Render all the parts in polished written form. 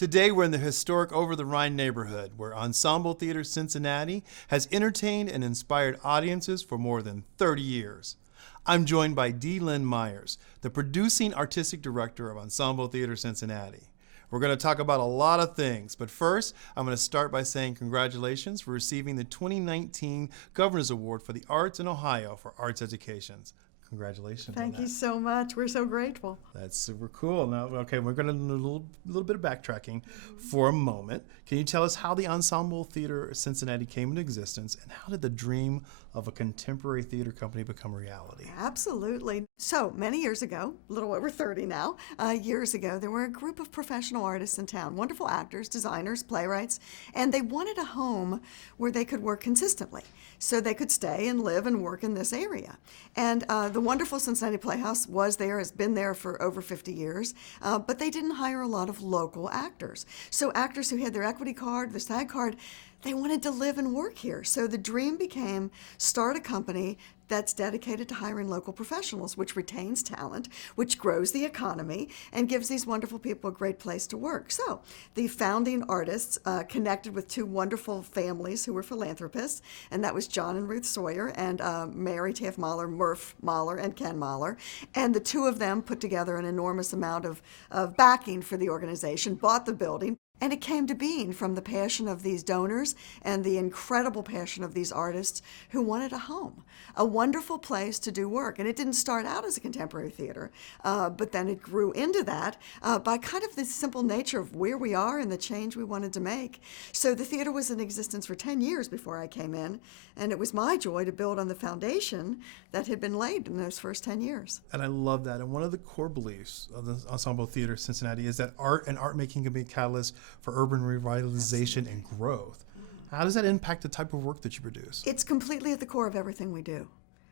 Today we're in the historic Over-the-Rhine neighborhood where Ensemble Theatre Cincinnati has entertained and inspired audiences for more than 30 years. I'm joined by Lynn Meyers, the producing artistic director of Ensemble Theatre Cincinnati. We're going to talk about a lot of things, but first I'm going to start by saying congratulations for receiving the 2019 Governor's Award for the Arts in Ohio for Arts Educations. Congratulations. Thank you so much. We're so grateful. That's super cool. Now, okay, we're going to do a little bit of backtracking for a moment. Can you tell us how the Ensemble Theatre Cincinnati came into existence, and how did the dream of a contemporary theater company become a reality? Absolutely. So many years ago, a little over 30 now, years ago, there were a group of professional artists in town, wonderful actors, designers, playwrights, and they wanted a home where they could work consistently, so they could stay and live and work in this area. And the wonderful Cincinnati Playhouse was there, has been there for over 50 years, but they didn't hire a lot of local actors. So actors who had their equity card, their SAG card, they wanted to live and work here. So the dream became start a company that's dedicated to hiring local professionals, which retains talent, which grows the economy, and gives these wonderful people a great place to work. So the founding artists connected with two wonderful families who were philanthropists, and that was John and Ruth Sawyer and Mary Taft Mahler, Murph Mahler, and Ken Mahler. And the two of them put together an enormous amount of backing for the organization, bought the building. And it came to being from the passion of these donors and the incredible passion of these artists who wanted a home, a wonderful place to do work. And it didn't start out as a contemporary theater, but then it grew into that by kind of the simple nature of where we are and the change we wanted to make. So the theater was in existence for 10 years before I came in, and it was my joy to build on the foundation that had been laid in those first 10 years. And I love that. And one of the core beliefs of the Ensemble Theatre Cincinnati is that art and art making can be a catalyst for urban revitalization and growth. How does that impact the type of work that you produce? It's completely at the core of everything we do.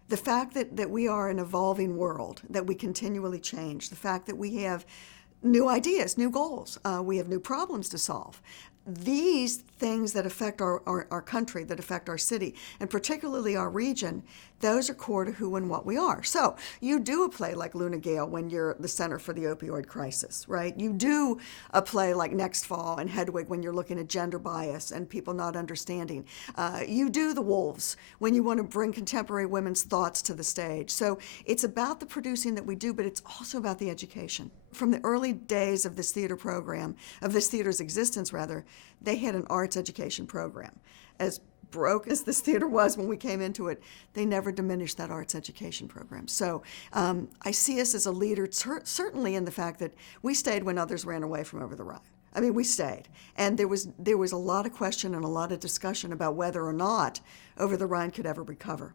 The fact that we are an evolving world, that we continually change, the fact that we have new ideas, new goals, we have new problems to solve. These things that affect our country, that affect our city, and particularly our region, those are core to who and what we are. So you do a play like Luna Gale when you're the Center for the Opioid Crisis, right? You do a play like Next Fall and Hedwig when you're looking at gender bias and people not understanding. You do The Wolves when you want to bring contemporary women's thoughts to the stage. So it's about the producing that we do, but it's also about the education. From the early days of this theater program, of this theater's existence rather, they had an arts education program. As broke as this theater was when we came into it, they never diminished that arts education program. So I see us as a leader, certainly in the fact that we stayed when others ran away from Over-the-Rhine. I mean, we stayed. And there was a lot of question and a lot of discussion about whether or not Over-the-Rhine could ever recover.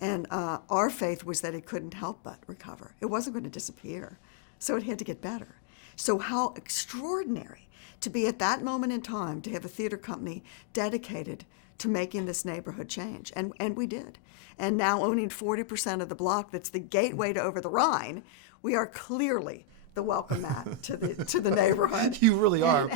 And our faith was that it couldn't help but recover. It wasn't going to disappear. So it had to get better. So how extraordinary to be at that moment in time to have a theater company dedicated to making this neighborhood change. And we did. And now owning 40% of the block that's the gateway to Over-the-Rhine, we are clearly the welcome mat to the neighborhood. You really are.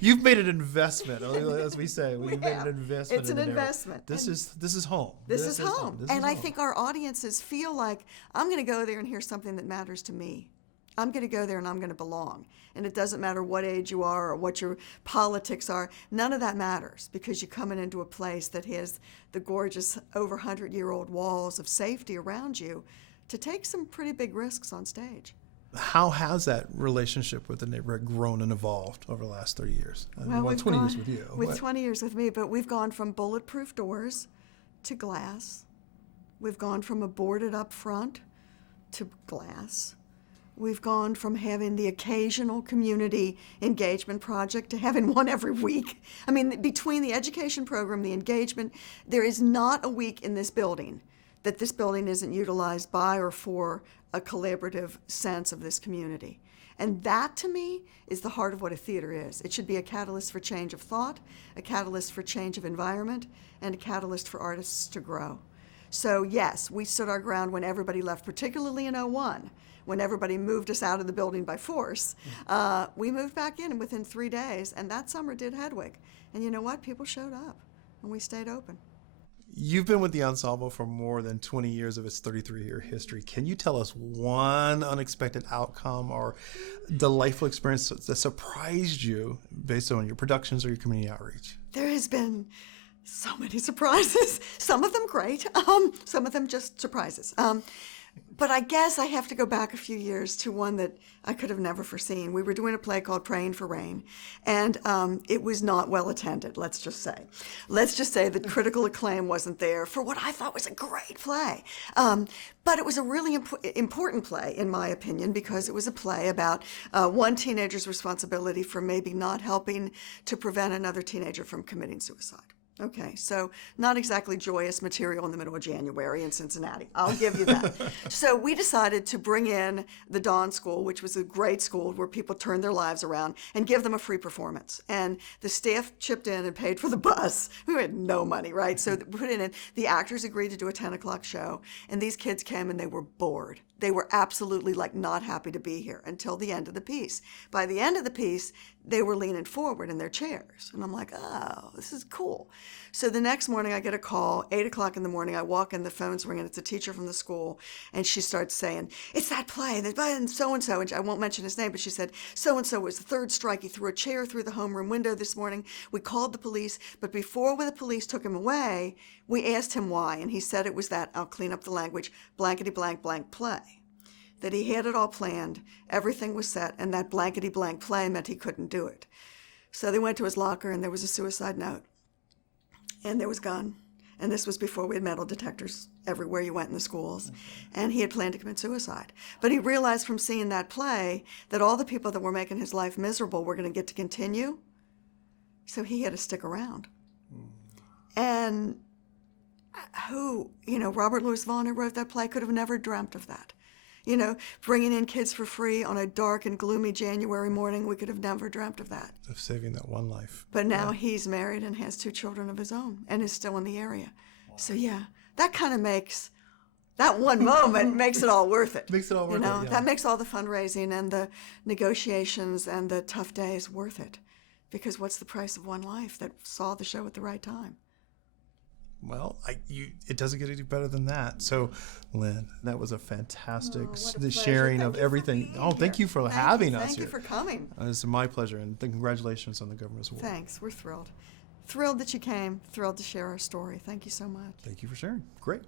You've made an investment, as we say. You've made an investment. It's an investment. This is home. This is home. And I think our audiences feel like, I'm going to go there and hear something that matters to me. I'm going to go there and I'm going to belong. And it doesn't matter what age you are or what your politics are. None of that matters because you're coming into a place that has the gorgeous over 100-year-old walls of safety around you to take some pretty big risks on stage. How has that relationship with the neighborhood grown and evolved over the last 30 years? Well, 20 years with you. With 20 years with me, but we've gone from bulletproof doors to glass. We've gone from a boarded up front to glass. We've gone from having the occasional community engagement project to having one every week. I mean, between the education program, the engagement, there is not a week in this building that this building isn't utilized by or for a collaborative sense of this community. And that, to me, is the heart of what a theater is. It should be a catalyst for change of thought, a catalyst for change of environment, and a catalyst for artists to grow. So, yes, we stood our ground when everybody left, particularly in '01. When everybody moved us out of the building by force, we moved back in within 3 days, and that summer did Hedwig. And you know what? People showed up, and we stayed open. You've been with the ensemble for more than 20 years of its 33-year history. Can you tell us one unexpected outcome or delightful experience that surprised you based on your productions or your community outreach? There has been so many surprises. Some of them great, some of them just surprises. But I guess I have to go back a few years to one that I could have never foreseen. We were doing a play called Praying for Rain, and it was not well attended, let's just say. Let's just say that critical acclaim wasn't there for what I thought was a great play. But it was a really important play, in my opinion, because it was a play about one teenager's responsibility for maybe not helping to prevent another teenager from committing suicide. Okay, so not exactly joyous material in the middle of January in Cincinnati. I'll give you that. So we decided to bring in the Dawn School, which was a great school where people turned their lives around, and give them a free performance. And the staff chipped in and paid for the bus. We had no money, right? So we put in, the actors agreed to do a 10 o'clock show, and these kids came and they were bored. They were absolutely not happy to be here until the end of the piece. By the end of the piece, they were leaning forward in their chairs. And I'm like, oh, this is cool. So the next morning I get a call, 8 o'clock in the morning. I walk in, the phone's ringing. It's a teacher from the school. And she starts saying, it's that play, and so-and-so. And I won't mention his name, but she said, so-and-so was the third strike. He threw a chair through the homeroom window this morning. We called the police. But before the police took him away, we asked him why. And he said it was that, I'll clean up the language, blankety blank blank play. That he had it all planned, everything was set, and that blankety blank play meant he couldn't do it. So they went to his locker, and there was a suicide note. And there was a gun. And this was before we had metal detectors everywhere you went in the schools. And he had planned to commit suicide. But he realized from seeing that play that all the people that were making his life miserable were going to get to continue. So he had to stick around. And Robert Louis Vaughan, who wrote that play, could have never dreamt of that. Bringing in kids for free on a dark and gloomy January morning, we could have never dreamt of that. Of saving that one life. But now he's married and has 2 children of his own and is still in the area. Wow. So yeah, that kind of makes, that one moment makes it all worth it. Makes it all worth it, yeah. That makes all the fundraising and the negotiations and the tough days worth it. Because what's the price of one life that saw the show at the right time? Well, it doesn't get any better than that. So, Lynn, that was a fantastic sharing of everything. Thank you for having us here. Thank you for coming. It's my pleasure, and congratulations on the governor's award. Thanks. We're thrilled. Thrilled that you came. Thrilled to share our story. Thank you so much. Thank you for sharing. Great.